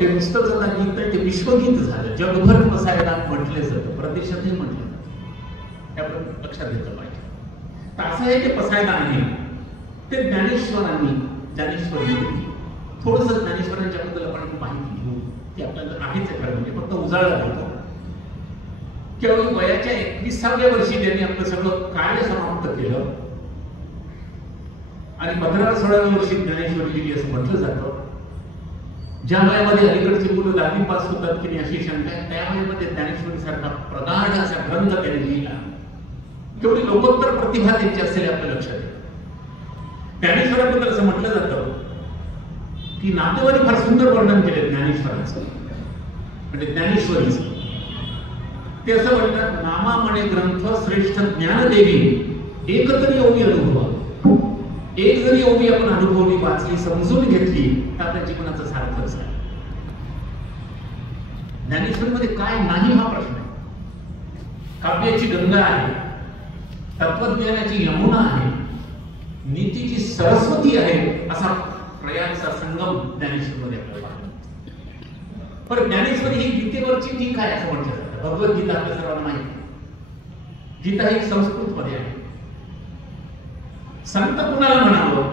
हे नुसतं जर गीत ते विश्वगीत झालं, जगभर पसायला म्हटले जातं, प्रदेशातही म्हटलं जातं. हे आपण लक्षात घेतलं पाहिजे. तर असं हे जे पसायदान आहे ते ज्ञानेश्वरांनी थोडंसं ज्ञानेश्वरांच्या बद्दल आपण माहिती घेऊ. ती आपल्याला आहेच आहे, म्हणजे फक्त उजाळा होतो. केवळ वयाच्या 21व्या वर्षी त्यांनी आपलं सगळं कार्य समाप्त केलं आणि 15-16व्या वर्षी ज्ञानेश्वरी लिहिली असं म्हटलं जातं. ज्या वयामध्ये अलीकडची मुलं 10वी पास होतात की नाही अशी शंका आहे, त्या वयामध्ये ज्ञानेश्वरी सारखा प्रगाढ असा ग्रंथ त्यांनी लिहिला. केवढी लोकोत्तर प्रतिभा त्यांची असेल आपल्या लक्षात येतं. ज्ञानेश्वराबद्दल असं म्हटलं जातं की नातेवाईक फार सुंदर वर्णन केले ज्ञानेश्वरांचं, म्हणजे ज्ञानेश्वरीचं. ते असं म्हणतात, नामा म्हणे ग्रंथ श्रेष्ठ ज्ञानदेवी एक तरी ओवी अनुभव. एक जरी ओवी आपण अनुभवली, वाचली, समजून घेतली तर आपल्या जीवनाचा सार्थक झाला. ज्ञानेश्वरीमध्ये काय नाही हा प्रश्न आहे. काव्याची गंगा आहे, तत्वज्ञानाची यमुना आहे, नीतीची सरस्वती आहे, असा प्रयागचा संगम ज्ञानेश्वरीमध्ये आपल्याला पाहायला मिळतो. पण ज्ञानेश्वरी ही गीतेवरची टीका आहे असं म्हटलं जातं. भगवद्गीता आपल्या सर्वांना माहिती. गीता ही संस्कृत मध्ये आहे. संत कुणाला म्हणावं?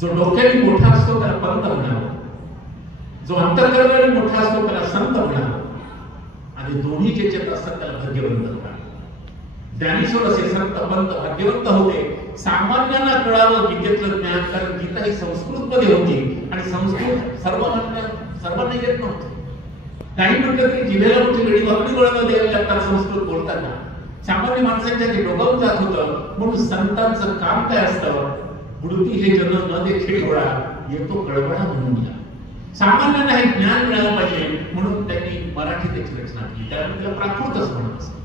जो डोक्याने मोठा असतो त्याला पंत म्हणावं, जो अंतःकरणाने मोठा असतो त्याला संत म्हणावं, आणि दोन्ही ज्याच्यात असतात त्याला भाग्यवंत म्हणावं. ज्ञानेश्वर असे संत पंत भाग्यवंत होते. सामान्यांना कळावं गीतेतलं ज्ञान, कारण गीता ही संस्कृत मध्ये होती आणि संस्कृत सर्वांना येत नव्हतं. काही म्हटलं तरी जिभेला मोठी वेळी वाकडी वळण द्यावी लागतात संस्कृत बोलताना. सामान्य माणसांच्या ते डोकावून जात होतं. म्हणून संतांचं काम काय असतं? गुडती हे जन न देखील घोडा येतो कळवळा म्हणून या. सामान्यांना हे ज्ञान मिळालं पाहिजे म्हणून त्यांनी मराठी त्याची रचना केली. त्यामुळे त्याला प्राकृत असं म्हणत असतं.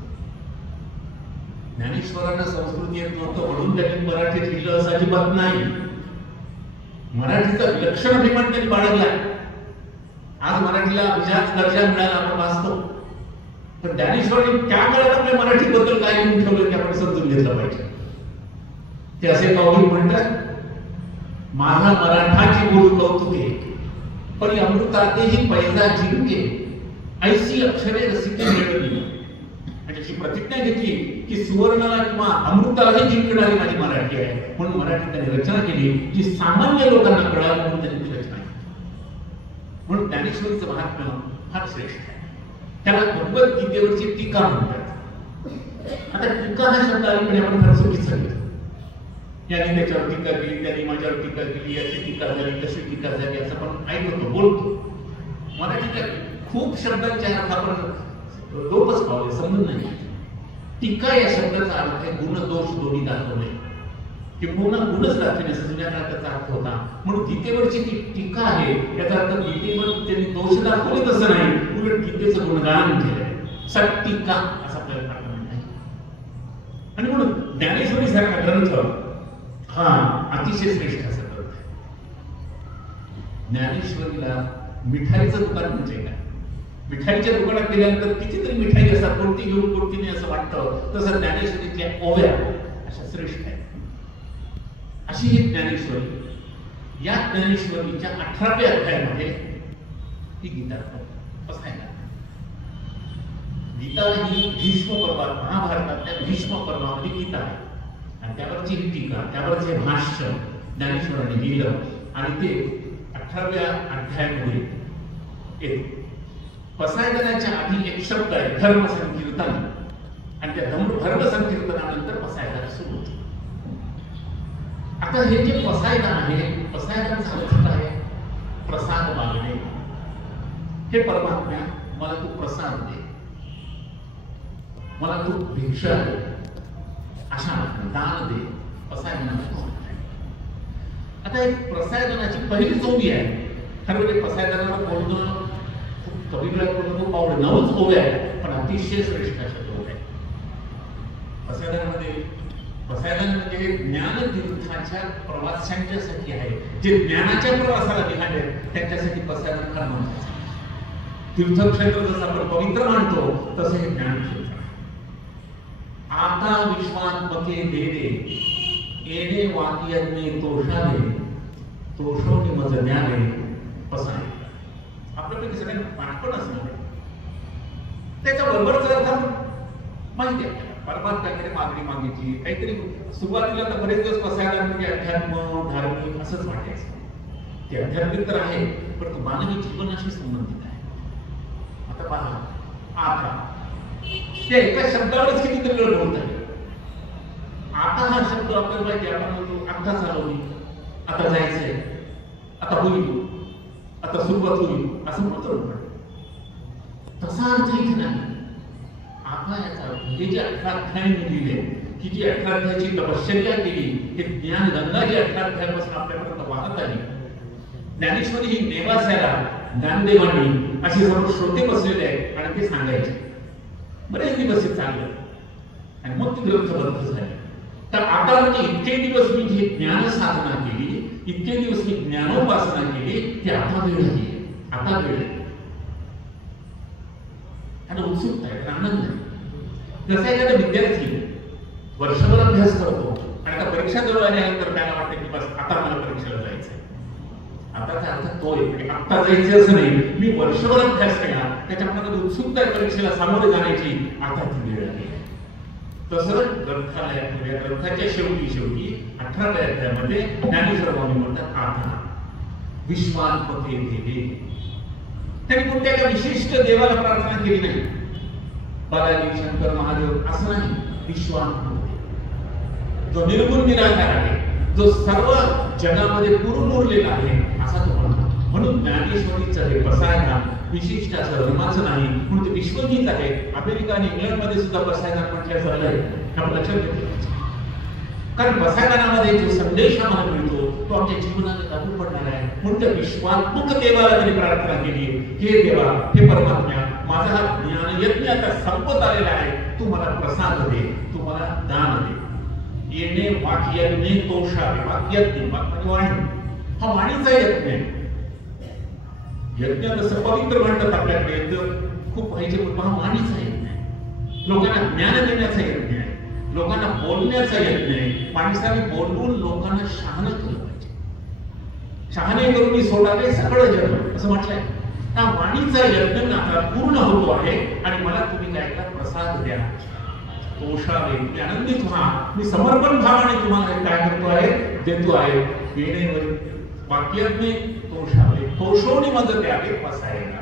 ज्ञानेश्वरांना संस्कृत येत नव्हतं म्हणून त्यांनी मराठीत लिहिलं असं अजिबात नाही. मराठीचा विलक्षण अभिमान त्यांनी बाळगलाय. आज मराठीला अभिजात दर्जा मिळाला आपण वाचतो. पण ज्ञानेश्वरांनी त्या काळात आपल्या मराठीबद्दल काय लिहून ठेवलं ते आपण समजून घेतलं पाहिजे. ते असे कवी म्हणतात, माझा मराठाची बोल कौतुके परी अमृतातेही पैजा जिंके ऐसी अक्षरे रसिके मिळवली. म्हणजे अशी प्रतिज्ञा घेतली की सुवर्णाला किंवा अमृतालाही जिंकणारी माझी मराठी आहे. म्हणून मराठी त्यांनी रचना केली जी सामान्य लोकांना कळावी म्हणून त्यांनी ती रचना केली. म्हणून ज्ञानेश्वरीचं महात्म्य फार श्रेष्ठ आहे. त्याला भगवद्गीतेवरची टीका म्हणतात. आता टीका हा शब्द अलीकडे आपण फार चुकीचा घेतो. याने त्याच्यावर टीका केली, त्याने माझ्यावर टीका केली, याची टीका झाली, तशी टीका झाली असं आपण ऐकतो, बोलतो. मराठीच्या खूप शब्दांचे अर्थ आपण लोपच पावले, समजून नाही. टीका या शब्दाचा अर्थ आहे गुण दोष दोन्ही दाखवणे किंवा गुणच दाखवणे असं जुन्या काळात त्याचा अर्थ होता. म्हणून गीतेवरची ती टीका आहे याचा अर्थ गीतेवर त्यांनी दोष दाखवले तसं नाही, उलट गीतेचं गुणगान केलंय. सटीका असा आपल्याला अर्थ नाही. आणि म्हणून ज्ञानेश्वरी सारखा ग्रंथ हा अतिशय श्रेष्ठ असा ग्रंथ आहे. ज्ञानेश्वरीला मिठाईचं दुकान म्हणजे काय? मिठाईच्या दुकानात गेल्यानंतर कितीतरी मिठाई असतात, कोणती घेऊन कोणती नाही असं वाटतं. तसं ज्ञानेश्वरीच्या ओव्या अशा श्रेष्ठ आहेत. अशी ही ज्ञानेश्वरी. या ज्ञानेश्वरीच्या 18व्या अध्यायामध्ये ही गीता बसायला. गीता ही भीष्म पर्वात, महाभारतातल्या भीष्म पर्वामध्ये गीता आहे आणि त्यावरची ही टीका, त्यावरचे भाष्य ज्ञानेश्वरांनी लिहिलं आणि ते 18व्या अध्यायामध्ये येते. पसायदानाच्या आधी एक शब्द आहे धर्म संकीर्तन आणि त्या धर्म संकीर्तनानंतर पसायदान सुरू होते. आता हे जे पसायदान आहे, पसायदानाचा अर्थ काय? प्रसाद मागणे. हे परमात्म्या मला तू प्रसाद दे, मला तू भिक्षा दे, अशा दान दे. पसायदानाचा आता एक प्रसायदानाची पहिली ओवी आहे. खरं म्हणजे पसायदानाला बोलणं कविकुळाकडून खूप आवड 9च ओव्या आहेत, पण अतिशय श्रेष्ठ अशा ओव्या आहेत. पसायदान म्हणजे ज्ञानतीर्थाच्या प्रवाशांच्यासाठी आहे. जे ज्ञानाच्या प्रवासाला निघाले त्यांच्यासाठी पसायदान फार महत्त्वाचं आहे. तीर्थक्षेत्र जसं आपण पवित्र मानतो तसं हे ज्ञानक्षेत्र आहे. आता विश्वात्मके दे दे येणे वाक्यज्ञे तोषाले तोषोनि मज ज्ञाने पसायदान. बरोबरच अर्थ माहिती आहे. परमात्म्याकडे मागणी मागितली, काहीतरी सुरुवातीला तर बरेच दिवस बसायला म्हणजे अध्यात्म धार्मिक असंच वाटायचं. ते आध्यात्मिक तर आहे, पण तो मानवी जीवनाशी संबंधित आहे. आता पहा, आता ते एका शब्दावरच कितीतरी वेळ बोलत आहे. आता हा शब्द आपल्याला माहिती, आपण म्हणतो आता चालवली, आता जायचंय, आता होईल, आता सुरुवात होईल असं म्हणतो. तसा अर्थ इथे नाही. आता याचा अर्थ हे जे 18 अध्यायांनी लिहिले, की जी 18 अध्यायाची तपश्चर्या केली, हे ज्ञान गंगा जी 18 अध्यायापासून आपल्यापर्यंत वाहत आली. ज्ञानेश्वरी ही नेवास्याला ज्ञानदेवांनी असे सर्व श्रोते बसलेले आहेत आणि ते सांगायचे. बरेच दिवस हे चाललं आणि मग ती ग्रंथबद्ध झाली. तर आता म्हणजे इतके दिवस मी जी ज्ञान साधना केली, इतके दिवस मी ज्ञानोपासना केली, ती आता वेळ आहे. आता वेळ आहे. आणि उत्सुकता आहे, आनंद आहे. जसा एखादा विद्यार्थी वर्षभर अभ्यास करतो आणि आता परीक्षा जवळ आल्यानंतर त्याला वाटतं की बस आता मला परीक्षेला जायचंय. आता त्या अर्थ तो आहे, आता जायचं असं नाही. मी वर्षभर अभ्यास केला, त्याच्यामध्ये उत्सुकता आहे परीक्षेला सामोरे जाण्याची, आता ती वेळ आहे. तसं ग्रंथालयामध्ये ग्रंथाच्या शेवटी 18व्या अध्यायामध्ये ज्ञानेश्वर स्वामी म्हणतात आता विश्वात्मके देवे. त्यांनी कोणत्या एका विशिष्ट देवाला प्रार्थना केली नाही, बालाजी शंकर महादेव असं नाही. विश्वात्मके, जो निर्गुण निराकार आहे, जो सर्व जगामध्ये पुरून उरलेला आहे असा तो म्हणतो. म्हणून ज्ञानेश्वरीचं हे बसायदान विशिष्ट असं धर्माचं नाही, म्हणून ते विश्वगीत आहे. अमेरिका आणि इंग्लंडमध्ये सुद्धा बसायदान म्हटलं चाललंय, आपण लक्षात घेतलं. कारण बसायदानामध्ये जो संदेश आम्हाला मिळतो तो आमच्या जीवनाला लागू पडणार आहे. म्हणून त्या विश्वात्मक देवाला त्यांनी प्रार्थना केली, हे देवा, हे परमात्म्या, माझा हा ज्ञान यज्ञ आता संपत आलेला आहे, तू मला प्रसाद दे, तू मला दान दे. येणे वाक्यज्ञ तोषावे. वाक्यज्ञ म्हणजे वाणी, हा वाणीचा यज्ञ आहे. यज्ञ तसं पवित्र म्हणतात आपल्याकडे, खूप पाहिजे, पण हा वाणीचा यज्ञ आहे. लोकांना ज्ञान देण्याचा यज्ञ आहे, लोकांना बोलण्याचा यज्ञ आहे. माणसाने बोलून लोकांना शहाणं केलं पाहिजे. शहाणे करून सोडावे सगळं जग असं म्हटलंय. हा वाणीचा यज्ञ आता पूर्ण होतो आहे आणि मला तुम्ही काय करा, प्रसाद द्या, तोषावे, तुम्ही आनंदित व्हा. मी समर्पण भावाने तुम्हाला काय करतो आहे, देतो आहे. येणेवर वाक्यज्ञ तोषावे, तोषोनी मज द्यावे बसायला.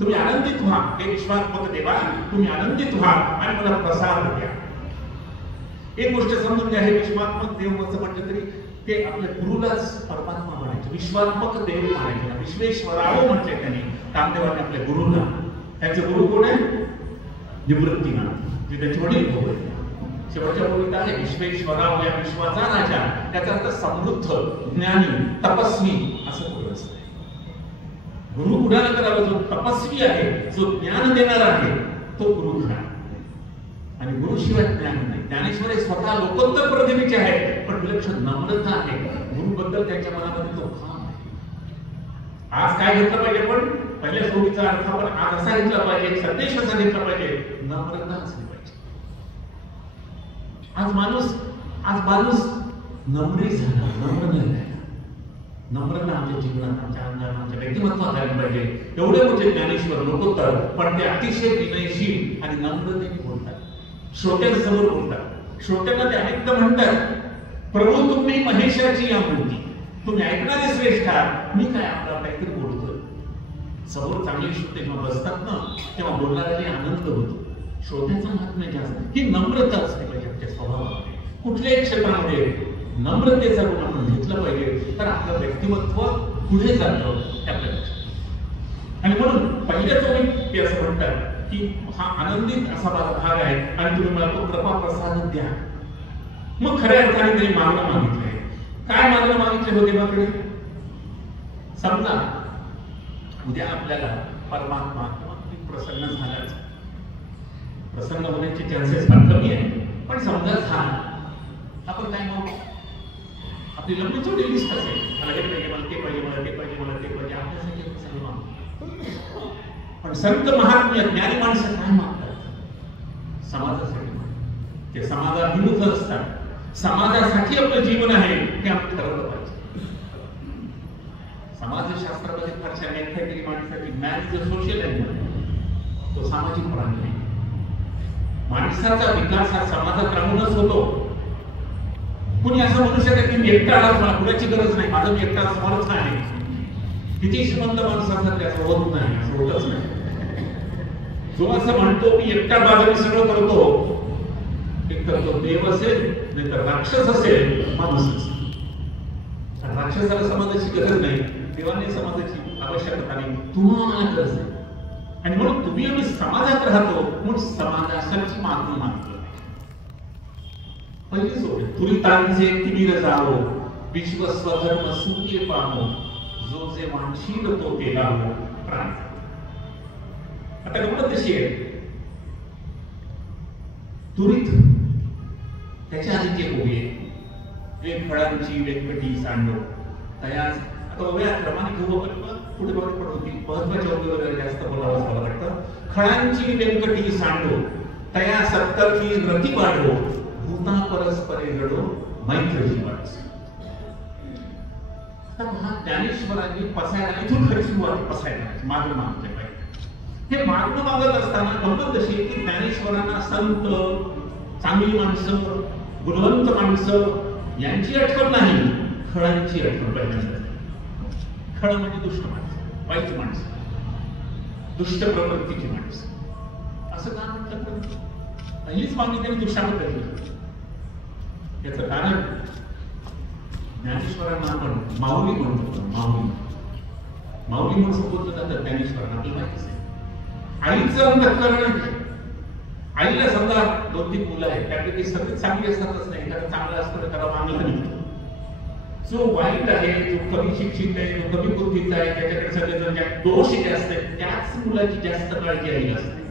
तुम्ही आनंदित व्हा, हे विश्वात्मक देवा, तुम्ही आनंदित व्हा आणि मला प्रसाद द्या. एक गोष्ट समजून घ्या, हे विश्वात्मक देव असं म्हटलं तरी ते आपल्या गुरुलाच परमात्मा म्हणायचे, विश्वात्मक देव म्हणायचे. विश्वेश्वराव म्हटले त्यांनी, कामदेवाने आपल्या गुरुला. त्यांचे गुरु कोण आहे? निवृत्तीनाथ, जे त्यांचे वडील भाऊ आहेत. शेवटच्या ओळीत आहे विश्वेश्वराव, या विश्वाचा राजा. त्याचा अर्थ समृद्ध, ज्ञानी, तपस्वी असं बोलत असतं. गुरु कुणाला करावा? जो तपस्वी आहे, जो ज्ञान देणारा आहे, तो गुरु खरा. आणि गुरुशिवाय ज्ञान नाही. ज्ञानेश्वर हे स्वतः लोकोत्तर प्रतिमेचे आहे, पण विलक्षण नम्रता आहे. गुरुबद्दल त्यांच्या मनामध्ये तो भाव आहे. आज काय घेतलं पाहिजे? पण पहिल्या सोडीचा अर्थ आपण आज असा घेतला पाहिजे, एक संदेश असा घेतला पाहिजे, नम्रता असली पाहिजे. आज माणूस नम्र झाला, नम्र नाही राहिला. नम्रता आमच्या जीवनात, आमच्या अंगात, आमच्या व्यक्तिमत्वात आली पाहिजे. एवढे मोठे ज्ञानेश्वर लोकोत्तर, पण ते अतिशय विनयशील आणि नम्रतेने बोलतात, श्रोत्यांसमोर बोलतात. श्रोत्यांना ते अनेकदा म्हणतात, प्रभू तुम्ही महेशाची या मूर्ती, तुम्ही ऐकणारे श्रेष्ठ आहात, मी काय आपला काहीतरी बोलतोय. समोर चांगले श्रोते जेव्हा बसतात ना, तेव्हा बोलणाऱ्याला आनंद होतो. श्रोत्याचं महात्म्य जास्त, ही नम्रता असते पाहिजे आपल्या स्वभावामध्ये. कुठल्याही क्षेत्रामध्ये नम्रतेचा गुण आपण घेतला पाहिजे, तर आपलं व्यक्तिमत्व पुढे जातं आपल्या. आणि म्हणून पहिल्याच ओळीत ते असं म्हणतात की हा आनंदित असा माझा भाग आहे आणि तुम्ही मला तो कृपा प्रसाद द्या. मग खऱ्या अर्थाने त्यांनी मागणं मागितलंय. काय मागणं मागितले होते माकडे? समजा उद्या आपल्याला परमात्मा प्रसन्न झालाच, प्रसन्न होण्याचे चान्सेस फार कमी आहे, पण समजा झाला, आपण काय मागू? आपली लंबी चौडी लिस्ट असेल, मला हे पाहिजे, मला ते पाहिजे, मला ते पाहिजे, मला ते पाहिजे, आपल्यासाठी सगळं मागू. पण संत महात्म्य ज्ञानी माणसं काय मागतात? समाजासाठी मागतात. ते समाजाभिमुख असतात. समाजासाठी आपलं जीवन आहे हे आपण ठरवलं पाहिजे. समाजशास्त्रामध्ये फारशा व्याख्या केली माणसाची, man is a social animal, तो सामाजिक प्राणी आहे. माणसाचा विकास हा समाजात राहूनच होतो. कुणी असं म्हणू शकत की मी एकटा आहात, मला कुणाची गरज नाही, माझं मी एकटा समर्थ आहे. किती श्रीमंत माणसासाठी असं होत नाही, असं होतच नाही. जो असं म्हणतो की एकटा बाजारी सगळं करतो, एक तर तो देव असेल, नाही तर राक्षस असेल, माणूस असेल. राक्षसाला समाजाची गरज नाही, देवाने समाजाची आवश्यकता नाही, तुम्हाला गरज आहे. आणि म्हणून तुम्ही आम्ही समाजात राहतो, म्हणून समाजासाठी मागणी मागतो. पहिली सोय, तुरितांचे तिमिर जावो, विश्व स्वधर्म सुखी पाहो, जो जे वांछील तो ते लावो प्राण. आता गंमत कशी आहे, तुरीत त्याच्या आधी जे ओवी आहे, वेग फळांची व्यंकटी सांडो तयास. आता ओव्या क्रमाने घेऊ आपण, पुढे बघत पडतो महत्वाच्या ओव्या जास्त बोलावं मला वाटतं. खळांची व्यंकटी सांडो तया सत्तरची रती वाढो, भूता परस्परे घडो मैत्र जीवास. आता महा ज्ञानेश्वरांनी पसायला इथून खरी सुरुवात पसायला मागणं मागते पाहिजे. हे मागणं मागत असताना गंमत अशी की ज्ञानेश्वरांना संत, चांगली माणसं, गुणवंत माणसं यांची आठवण नाही, खळांची आठवण पाहिजे. खळ म्हणजे दुष्ट माणसं, वाईट माणसं, दुष्ट प्रवृत्तीची माणसं. असं का म्हटलं तर पहिलीच मागणी त्यांनी दुष्टाबद्दल केली. याचं कारण ज्ञानेश्वरांना आपण माऊली म्हणतो. माऊली म्हणून संबोधलं जातं ज्ञानेश्वरांना, आपल्याला माहितीच आहे. आईचं अंतःकरण, आईला समजा 2-3 मुलं आहेत, त्यापैकी सगळे चांगली असतातच नाही, कारण चांगलं असतं तर त्याला मागलं नाही. जो वाईट आहे, जो कमी शिक्षित आहे, जो कमी बुद्धीचा आहे, त्याच्याकडे सगळेजण दोष जास्त आहेत, त्याच मुलाची जास्त काळजी आईला असते.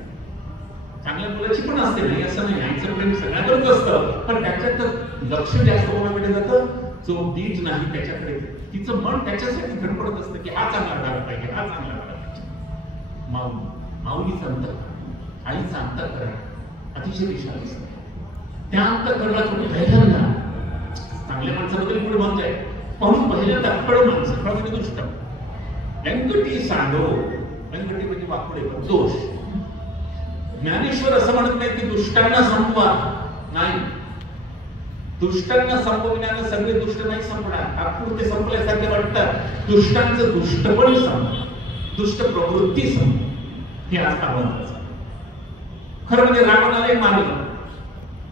चांगल्या मुलाची पण असते, नाही असं नाही, आईचं प्रेम सगळ्याकडेच असतं, पण त्याच्यात लक्ष जास्त कोणाकडे जातं, जो नीट नाही त्याच्याकडे. तिचं मन त्याच्यासाठी धडपडत असतं की हा चांगला झाला पाहिजे, हा चांगला झाला पाहिजे. माऊलीचं अंतःकरण, आईचं अंतःकरण अतिशय विशाल असतं. त्या अंतःकरणात तुम्ही पहिल्यांदा चांगल्या माणसाबद्दल पुढे म्हणताय, म्हणून पहिल्यांदा फळ माणसं, फळ म्हणजे दुष्ट. व्यंकटी सांडो, व्यंकटी म्हणजे वाकुडे, दोष. ज्ञानेश्वर असं म्हणत नाही की दुष्टांना संपवा, नाही. दुष्टांना संपविण्यानं सगळे दुष्ट नाही संपणार, आपण ते संपल्यासारखे वाटतात. दुष्टांचं दुष्टपण संपणार, दुष्ट प्रवृत्ती संपणार, हे आज आव्हान. खरं म्हणजे रावणालाही मारलं,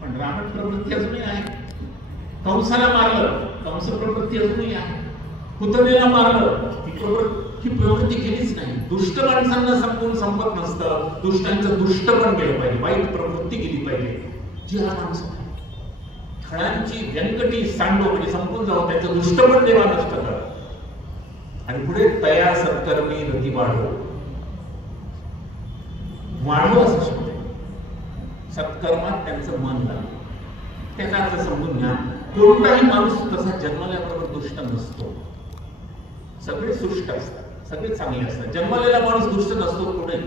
पण रावण प्रवृत्ती अजूनही आहे. कंसाला मारलं, कंस प्रवृत्ती अजूनही आहे. पुतळेला मारलं, ही प्रवृत्ती केलीच नाही. दुष्ट माणसांना संपून संपत नसतं, दुष्टांचं दुष्टपण गेलं पाहिजे, वाईट प्रवृत्ती गेली पाहिजे. जी हा माणूस आहे, खळांची व्यंकटी सांडो म्हणजे संपून जावं, त्याचं दुष्टपण देवा नष्ट कर. आणि पुढे तया सत्कर्मी रती वाढो, वाढो असं शब्द. सत्कर्मात त्यांचं मन लागलं. त्याचा अर्थ समजून घ्या, कोणताही माणूस तसा जन्मल्याबरोबर दुष्ट नसतो. सगळे सुष्ट असतात, सगळे चांगले असतात. जन्मलेला माणूस दुष्ट नसतो पुढे.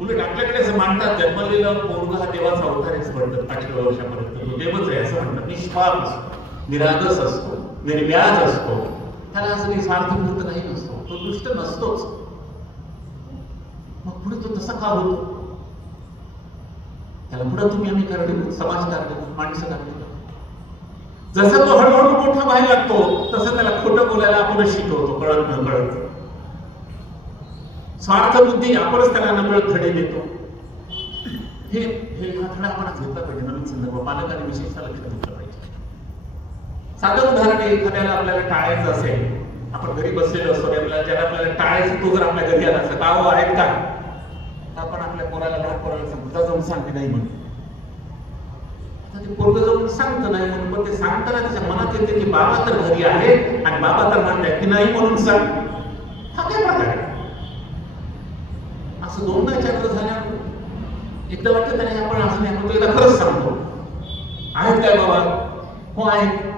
उलट आपल्याकडे असं मानतात, जन्मलेला पोरगा हा देवाचा अवतारच म्हणतात. 8व्या वर्षापर्यंत तो देवच आहे असं म्हणतात. निष्पाप असतो, निरागस असतो, निर्व्याज असतो, त्याला असं काही स्वार्थपूर्त काही नसतो, तो दुष्ट नसतोच. मग पुढे तो तसा का होतो? त्याला पुढे तुम्ही आम्ही कारणीभूत, समाज कारणीभूत, माणसं कारणीभूत. जसं तो हळूहळू मोठा व्हायला लागतो, तसं त्याला खोटं बोलायला आपणच शिकवतो, कळत न कळत. स्वार्थ बुद्धी आपणच त्याला नकळत धडे देतो. हे हा धडा आपणच घेतला पाहिजे. नवीन संदर्भ पालकांनी विशेषतः लक्ष दिलं पाहिजे. साधं उदाहरण, एखाद्याला आपल्याला टाळायचं असेल, आपण घरी बसलेलो असतो, ज्याला आपल्याला टाळायचं तो जर आपल्या घरी आला असेल, गाव आहेत का, आपण आपल्या पोराला, लहान पोराला सांगतो जाऊन सांगते नाही म्हणून. आता ते पोरग जाऊन सांगत नाही म्हणून, पण ते सांगताना त्याच्या मनात येते की बाबा तर घरी आहे आणि बाबा तर म्हणतात की नाही म्हणून सांग. हा काय प्रकार आहे? असं दोनदा चक्र झाल्या. एकदा वाटतं त्याने आपण असं नाही म्हणतो, एकदा खरंच सांगतो. आहेत काय बाबा? हो आहेत.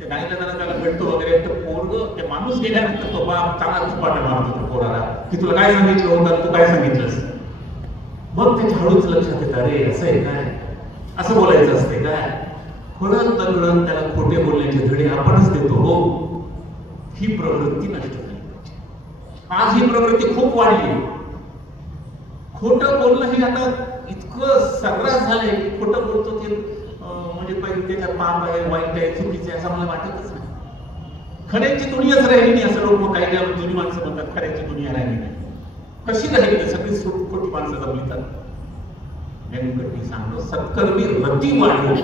ते गायला जरा त्याला भेटतो वगैरे, तर पोरग ते माणूस गेल्यानंतर तो बाप चांगला झपाटा मारतो त्या पोराला की तुला काय सांगितलं होतं, तू काय सांगितलंस. मग त्याच्या हळूच लक्षात येतं, अरे असं आहे काय, असं बोलायचं असते काय. खोडत दगडत त्याला खोटे बोलण्याचे धडे आपणच देतो. हो, ही प्रवृत्ती नष्ट झाली. आज ही प्रवृत्ती खूप वाढली, खोटं बोलणं हे आता इतकं सर्रास झालंय की खोटं बोलतो ते म्हणजे पहिले त्याच्यात पाप आहे, वाईट आहे, चुकीचं आहे असं मला वाटतच नाही. खऱ्याची दुनियाच राहिली नाही असं लोक काही जुनी माणसं म्हणतात. खऱ्याची दुनिया राहिली नाही. कशी राहिली? सगळी खोटी माणसं जमली तर व्यंकटी सांगतो सत्कर्मी रती वाढो.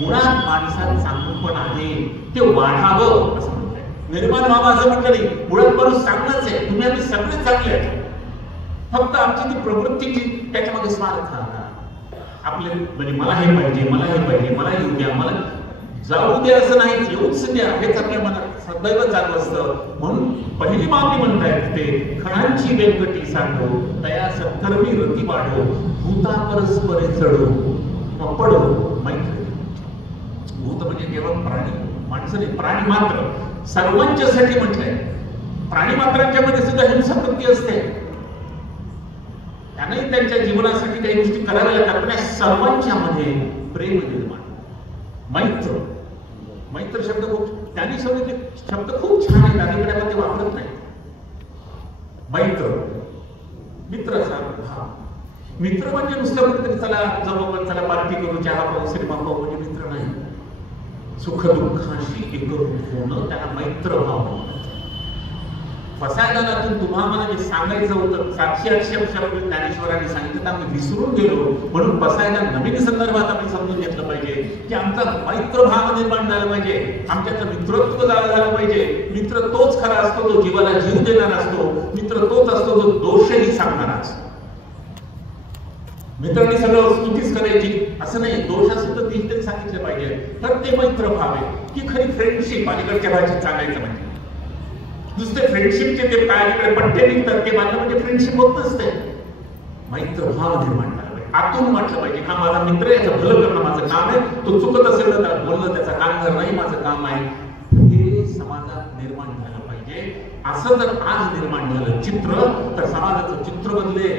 मुळात माणसात चांगलंपण आहे ते वाढावं असं म्हणताय. निर्माण व्हावं असं म्हटलं नाही. मुळात माणूस चांगलंच आहे. तुम्ही आम्ही सगळे चांगले आहे. फक्त आमची ती प्रवृत्ती जी त्याच्यामध्ये स्वार्थ आपले म्हणजे मला हे पाहिजे, मला हे पाहिजे, मला येऊ द्या, मला जाऊ द्या असं नाही, येऊच द्या हेच आपल्या मनात सदैव चालू असतं. म्हणून पहिली मागणी म्हणतायत ते खणांची व्यंकटी सांगो तया सत्कर्मी रती वाढो भूता परस्परे चढो किंवा पडो मैत्री. भूत म्हणजे केवळ प्राणी माणसं नाही, प्राणी मात्र सर्वांच्यासाठी म्हटलंय. प्राणी मात्रांच्या मध्ये सुद्धा हिंसावृत्ती असते. त्यांनाही त्यांच्या जीवनासाठी काही गोष्टी कराव्या लागतात. पण सर्वांच्या मध्ये प्रेम निर्माण, मैत्र. मैत्र शब्द खूप त्यांनी शब्द खूप छान आहे. अलीकडे आपण ते वापरत नाही. मैत्र मित्राचा भाव. मित्र म्हणजे नुसतं कुठेतरी चला जवळ चला पार्टी करू, चहा पाहू, सिनेमा पाहू म्हणजे मित्र नाही. सुख दुःखाशी एकरूप होणं त्याला मैत्र भाव म्हणतात. फसायदानातून तुम्हाला मला जे सांगायचं होतं 700-800 वर्षापूर्वी ज्ञानेश्वरांनी सांगितलं तर आम्ही विसरून गेलो. म्हणून फसायदा नवीन संदर्भात आपण समजून घेतलं पाहिजे की आमचा मैत्रभाव निर्माण झाला पाहिजे. आमच्याचं मित्रत्व झालं पाहिजे. मित्र तोच खरा असतो जो जीवाला जीव देणारा असतो. मित्र तोच असतो जो दोषही सांगणारा असतो. मित्रांनी सगळं स्तुतीच करायची असं नाही. दोष असेल तर तीच तरी सांगितलं पाहिजे. तर ते मैत्रभाव आहे की खरी फ्रेंडशिप. अलीकडच्या भाषेत सांगायचं म्हणजे नुसते फ्रेंडशिपचे ते काय पट्टे निघतात ते मानलं म्हणजे फ्रेंडशिप होत नसते. मैत्रभाव निर्माण झाला पाहिजे. आतून म्हटलं पाहिजे हा माझा मित्र, याचं भलं करणं माझं काम आहे. तो चुकत असेल तर बोलणं त्याचा काम नाही माझं काम आहे. हे समाजात निर्माण झालं पाहिजे. असं जर आज निर्माण झालं चित्र तर समाजाचं चित्र बदले.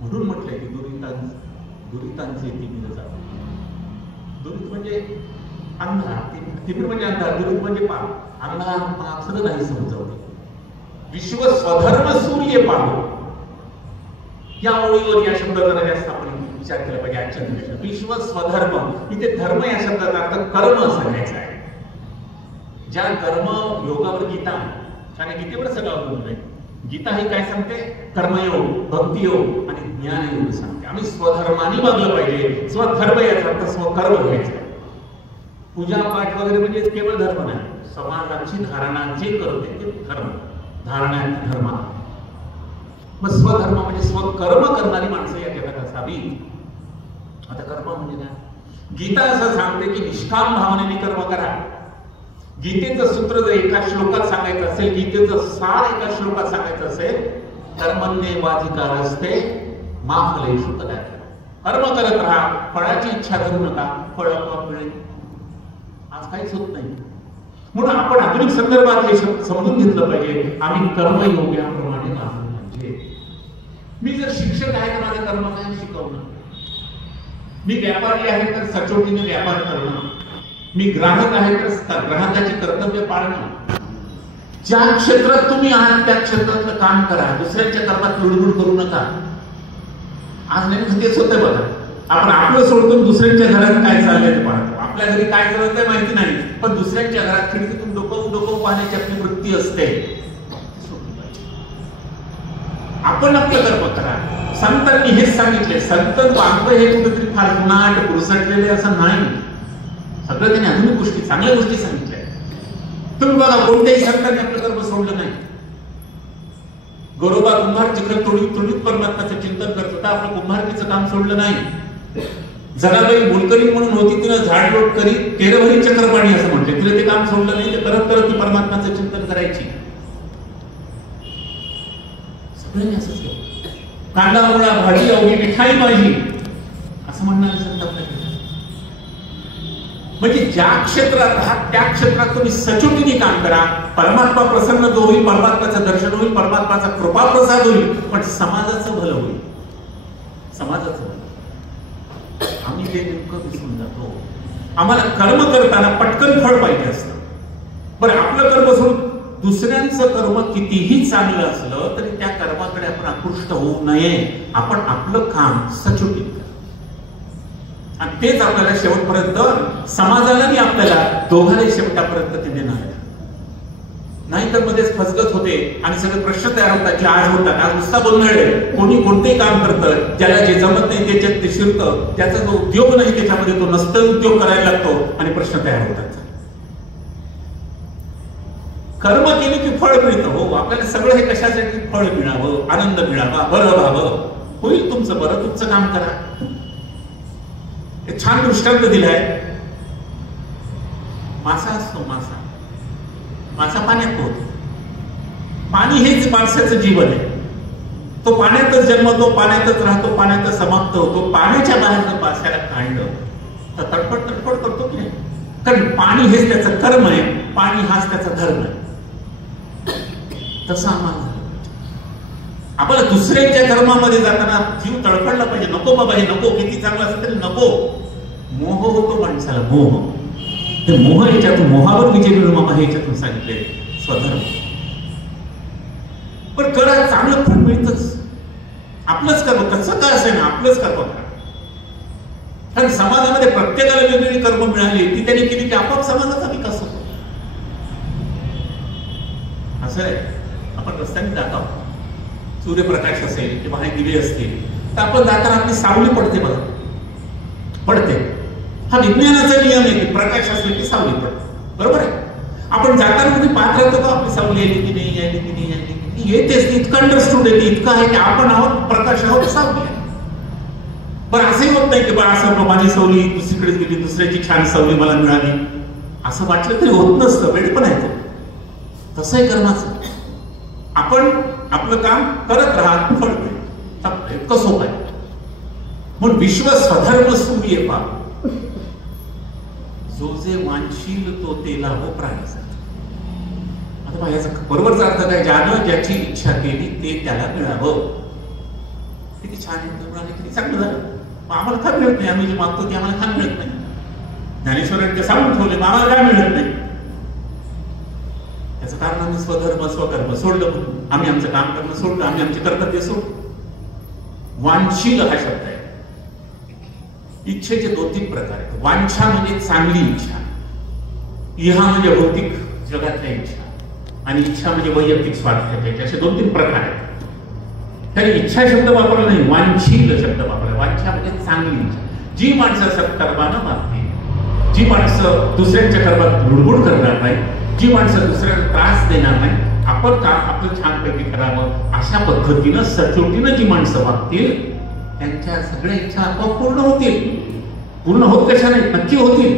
म्हणून म्हटलंय की दुरितांचे तिमिर जात. दुरित म्हणजे अंधार, तिमिर म्हणजे अंधार, दुरित म्हणजे पाप. अंधार पाप नाही समजवते. विश्व स्वधर्म सूर्य पाहो. या ओळीवर या शब्दाचा जरा जास्त आपण विचार केला पाहिजे आजच्या दिवशी. विश्व स्वधर्म इथे धर्म या शब्दाचा अर्थ कर्म सांगायचा आहे. ज्या कर्म योगावर गीता आणि गीतेवर सगळं अवलंबून आहे. गीता ही काय सांगते? कर्मयोग, भक्तियोग आणि ज्ञानयोग सांगते. आम्ही स्वधर्माने वागलं पाहिजे. स्वधर्म याचा अर्थ स्वकर्म घ्यायचा. पूजा पाठ वगैरे म्हणजे केवळ धर्म नाही. समाजाची धारणा जे करते ते धर्म, धारणा धर्म. मग स्वधर्म म्हणजे स्वकर्म करणारी माणसं या जगात असावी. आता कर्म म्हणजे काय? गीता असं सांगते की निष्काम भावनेने कर्म करा. गीतेचं सूत्र जर एका श्लोकात सांगायचं असेल, गीतेचं सार एका श्लोकात सांगायचं असेल, कर्मण्येवाधिकारस्ते मा फलेषु कदाचन. कर्म करत राहा, फळाची इच्छा करू नका, फळ आपोआप मिळेल. आज काहीच होत नाही. म्हणून आपण आधुनिक संदर्भात हे समजून घेतलं पाहिजे. आम्ही कर्मयोग्याप्रमाणे वागलो म्हणजे. मी जर शिक्षक आहे तर माझं कर्म काय शिकवणं. मी व्यापारी आहे तर सचोटीने व्यापार करणं. मी ग्राहक आहे तर ग्राहकाची कर्तव्य पाळणं. ज्या क्षेत्रात तुम्ही आहात त्या क्षेत्रातलं काम करा. दुसऱ्यांच्या कर्मात लुडबुड करू नका. आज नेमकं तेच होतंय बघा. आपण आपलं सोडून दुसऱ्यांच्या घरात काय चाललंय ते पाहतो. आपल्या घरी काय चालत आहे माहिती नाही, पण दुसऱ्यांच्या घरात खिडकीतून डोकं पाहण्याची आपली वृत्ती असते. आपण आपलं कर्म करा. संतांनी हेच सांगितले. संत वागणं हे कुठेतरी फार जुनाट पुरसटलेले असं नाही. सगळं त्यांनी आधुनिक गोष्टी, चांगल्या गोष्टी सांगितल्या. तुम्ही बघा कोणत्याही संतांनी आपलं कर्म सोडलं नाही. गोरोबा कुंभार चिखल तोडीत परमात्म्याचं चिंतन करत होता. आपलं कुंभारकीचं काम सोडलं नाही. जनाबाई मोलकरी म्हणून होती, तिनं झाडलोट करीत केरभरी चक्रपाणी असं म्हटले. तिला ते काम सोडलं नाही. ते करत करत ती परमात्म्याचं चिंतन करायची. सगळ्यांनी असंच केलं. कांदा मुळा भाजी अवघी मिठाई माझी असं म्हणणारे संत आपल्याकडे. म्हणजे ज्या क्षेत्रात आहात त्या क्षेत्रात तुम्ही सचोटीने काम करा. परमात्मा प्रसन्न जो होईल, परमात्म्याचं दर्शन होईल, परमात्म्याचा कृपा प्रसाद होईल, पण समाजाचं भलं होईल. समाजाचं भलं आम्ही ते नेमकं विसरून जातो. आम्हाला कर्म करताना पटकन फळ पाहिजे असतं. बरं आपलं कर्म सोडून दुसऱ्यांचं कर्म कितीही चांगलं असलं तरी त्या कर्माकडे आपण आकृष्ट होऊ नये. आपण आपलं काम सचोटीत करा आणि तेच आपल्याला शेवटपर्यंत समाजालाही आपल्याला दोघांनाही शेवटापर्यंत ते देणार आहे. नाहीतर मध्येच फसगत होते आणि सगळे प्रश्न तयार होतात की आज होतात, आज नुसता गोंधळ आहे. कोणी कोणतेही काम करतं, ज्याला जे जमत नाही त्याच्यात ते शिरतं, त्याचा जो उद्योग नाही त्याच्यामध्ये तो नसतं उद्योग करायला लागतो आणि प्रश्न तयार होतात. कर्म केले की फळ मिळतं. हो, आपल्याला सगळं हे कशासाठी? फळ मिळावं, आनंद मिळावा, बरं व्हावं. होईल तुमचं बरं, तुमचं काम करा. एक छान दृष्टांत दिलाय. मासा असतो, मासा पाण्यात पोहतो. पाणी हेच माणसाचं जीवन आहे. तो पाण्यातच जन्मतो, पाण्यातच राहतो, पाण्यातच समाप्त होतो. पाण्याच्या बाहेर माशाला काढलं तर तडफड करतो की नाही? कारण पाणी हेच त्याचं कर्म आहे, पाणी हाच त्याचा धर्म आहे. तसं आम्हाला दुसऱ्यांच्या कर्मामध्ये जाताना जीव तडफडला पाहिजे. नको बाबा, हे नको, किती चांगलं असतं तरी नको. मोह होतो माणसाला, मोह. ते मोह याच्यातून, मोहावर विजय मिळू मामा हे याच्यातून सांगितले स्वधर्म. पण करा, चांगलं फळ मिळतच. आपलंच कर्म कसं काय असेल ना, आपलंच कर्म करा. कारण समाजामध्ये प्रत्येकाला वेगवेगळी कर्म मिळाली, ती त्यांनी केली की आपोआप समाजाचा विकास होतो. असं आहे, आपण रस्त्याने जात आहोत, सूर्यप्रकाश असेल किंवा हे दिवे असतील तर आपण जाताना आपली सावली पडते पडते. हा विज्ञानाचा नियम आहे की प्रकाश असले की सावली पडते. बरोबर आहे. आपण जाताना कधी पाहत राहतो का आपली सावली आली की नाही, आली की नाही, आली की नाही? येतेच. इतकं अंडरस्टूड येते, इतकं आहे की आपण आहोत प्रकाश, आहोत सावली आहे. पण असंही होत नाही की बा असं माझी सावली दुसरीकडे गेली, दुसऱ्याची छान सावली मला मिळाली, असं वाटलं तरी होत नसतं. वेळ पण आहे तो. तसं आहे कर्माचं. आपण आपलं काम करत राहा, फळ मिळेल. इतकं सोपं आहे. म्हणून विश्व स्वधर्म सूर्य पा, जो जे मानशील तो तेला हो प्राणीचा. आता याचा बरोबरचा अर्थ काय? ज्यानं ज्याची इच्छा केली ते त्याला मिळावं. किती छान आहे, मिळाले किती चांगलं झालं. आम्हाला काय मिळत नाही? आम्ही जे मागतो ते आम्हाला काय मिळत नाही? ज्ञानेश्वरांनी ते सांगून ठेवले, आम्हाला काय मिळत नाही? त्याचं कारण आम्ही स्वधर्म स्वकर्म सोडलं. आम्ही आमचं काम करणं सोडलं, आम्ही आमचे कर्तव्य सोडलं. वांछील हा शब्द आहे. इच्छेचे 2-3 प्रकार आहेत. वांछा म्हणजे चांगली इच्छा, इहा म्हणजे भौतिक जगातल्या इच्छा, आणि इच्छा म्हणजे वैयक्तिक स्वार्थाचे. असे 2-3 प्रकार आहेत. तरी इच्छा शब्द वापरला नाही, वांछील शब्द वापरला. वांछा म्हणजे चांगली इच्छा. जी माणसं सत्कर्मानं मागतील, जी माणसं दुसऱ्यांच्या कर्मात लुडबुड करणार नाही, जी माणसं दुसऱ्याला त्रास देणार नाही, आपण काम आपलं छानपैकी करावं अशा पद्धतीनं सचोटीनं जी माणसं वागतील त्यांच्या सगळ्या इच्छा आपोआप पूर्ण होतील. पूर्ण होत कशा नाही, नक्की होतील.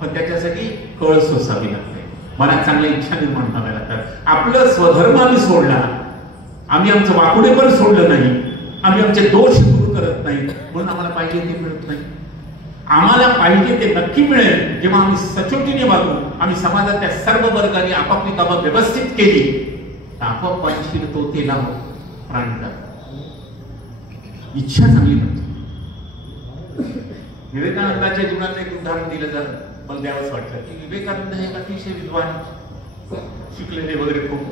पण त्याच्यासाठी कळ सोसावी लागते, मनात चांगल्या इच्छा निर्माण कराव्या लागतात. आपलं स्वधर्म आम्ही सोडला, आम्ही आमचं वाकुडे पण सोडलं नाही, आम्ही आमचे दोष दूर करत नाही, म्हणून आम्हाला पाहिजे ते मिळत नाही. आम्हाला पाहिजे ते नक्की मिळेल जेव्हा आम्ही सचोटीने वागू. आम्ही समाजातल्या सर्व वर्गाने आपापली कामं व्यवस्थित केली तर आपोआप वांछील तो तेला हो प्राणीचा. इच्छा चांगली पाहिजे. विवेकानंदाच्या जीवनाचं एक उदाहरण दिलं तर मला द्यावंच वाटतं की विवेकानंद हे अतिशय विद्वान, शिकलेले वगैरे खूप,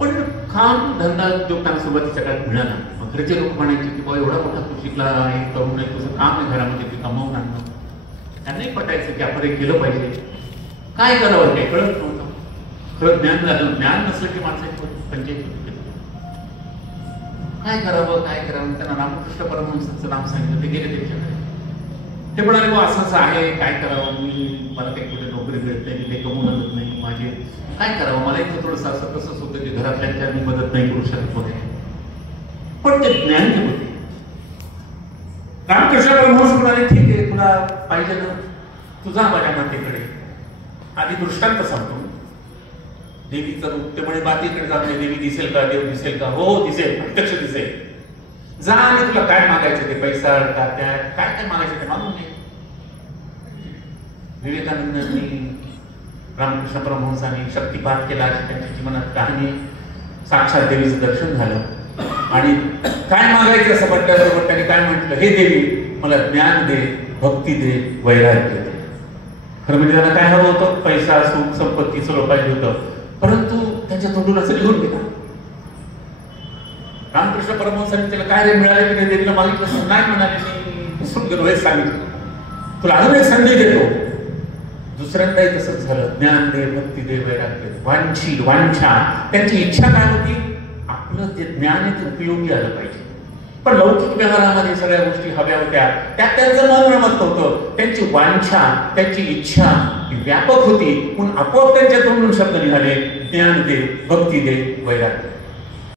पण काम धंदा उद्योग त्यांना सुरुवातीच्या काळात मिळाला. मग घरचे लोक म्हणायचे की बाबा एवढा मोठा तू शिकला आहे, करून नाही, तुझं काम आहे घरामध्ये ते कमावून आणणं. त्यांनाही पटायचं की आपण हे केलं पाहिजे. काय करावं ते कळत नव्हतं. खरं ज्ञान झालं, ज्ञान नसलं की माणसाची पंचायत होती. काय करावं काय करावं. त्यांना रामकृष्ण परमहंसाचं नाम सांगितलं. ते गेले त्यांच्याकडे. ते म्हणाले बा असंच आहे, काय करावं, मला काही कुठे नोकरी मिळत नाही, ते कमवू लागत नाही, माझे काय करावं, मला इथं थोडंसं असं तसंच होतं की घरातल्यांच्या मी मदत नाही करू शकत होते. पण ते ज्ञान होते. रामकृष्ण परमहंस म्हणाले ठीक आहे, तुला पाहिजे ना तुझा माझ्या मातेकडे. आधी दृष्टांत सांगतो. देवीचं रूप, ते म्हणे मातेकडे जात नाही, देवी दिसेल का, देव दिसेल का? हो दिसेल, प्रत्यक्ष दिसेल. जा आणि तुला काय मागायचं ते, पैसा तात्या काय काय मागायचं ते मागून घे. विवेकानंदांनी, रामकृष्ण परमहंसांनी शक्तिपात केला. त्यांच्या जीवनात कहाणी साक्षात देवीचं दर्शन झालं आणि काय मागायचं असं म्हटल्याबरोबर त्यांनी काय म्हटलं, हे देवी मला ज्ञान दे, भक्ती दे, वैराग्य दे. खरं म्हणजे त्यांना काय हवं होतं? पैसा, सुख, संपत्ती सगळं पाहिजे होतं. परंतु त्यांच्या तोंडून असं लिहून गेला. रामकृष्ण परमहंसांनी त्याला काय रे मिळाले की नाही देवीला मागितलं, नाही म्हणाले, मी विसरून गेलो हे सांगितलं, तुला अजून एक संधी देतो. दुसऱ्यांदाही तसंच झालं. ज्ञान दे, भक्ती दे, वैराग्य दे. वांछा, त्यांची इच्छा काय होती, आपलं जे ज्ञान आहे ते उपयोगी आलं पाहिजे. पण लौकिक व्यवहारामध्ये सगळ्या गोष्टी हव्या होत्या, त्यात त्यांचं मन रमत नव्हतं. त्यांची वांछा, त्यांची इच्छा ही व्यापक होती, म्हणून आपोआप त्यांच्या तोंडून शब्द निघाले, ज्ञान दे, भक्ती दे, वैराग्य.